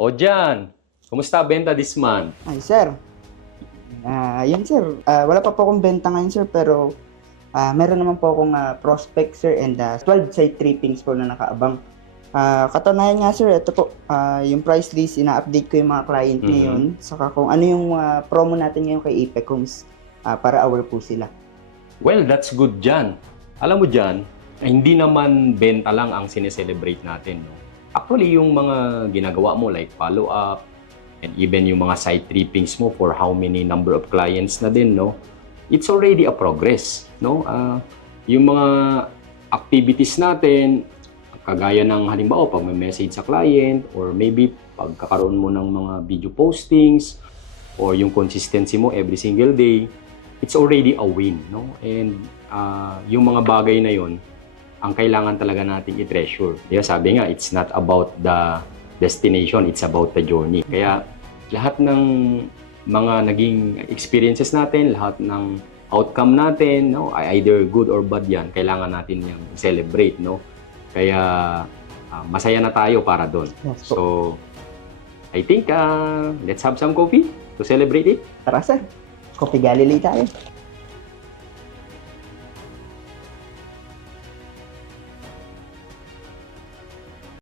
O Jan, kumusta benta this month? Ay, sir. Yun, sir. Wala pa po akong benta ngayon, sir, pero meron naman po akong prospect, sir, and 12 site trippings po na nakaabang. Katunayan nga, sir, ito po, yung price list, ina-update ko yung mga client ngayon, saka kung ano yung promo natin ngayon kay Apex Homes, para aware po sila. Well, that's good, Jan. Alam mo, Jan, hindi naman benta lang ang sineselebrate natin. No? Actually, yung mga ginagawa mo like follow-up, and even yung mga site trippings mo for how many number of clients na din, no? It's already a progress, no? Yung mga activities natin, kagaya ng halimbawa pag may message sa client or maybe pagkakaroon mo ng mga video postings or yung consistency mo every single day, it's already a win, no? And yung mga bagay na yon ang kailangan talaga nating i-treasure. Kaya sabi nga, it's not about the destination, it's about the journey. Kaya lahat ng mga naging experiences natin, lahat ng outcome natin, no, either good or bad yan, kailangan natin yung celebrate, no? Kaya masaya na tayo para doon. Yes, so, I think let's have some coffee to celebrate it. Tara, sir. Coffee Galilee tayo.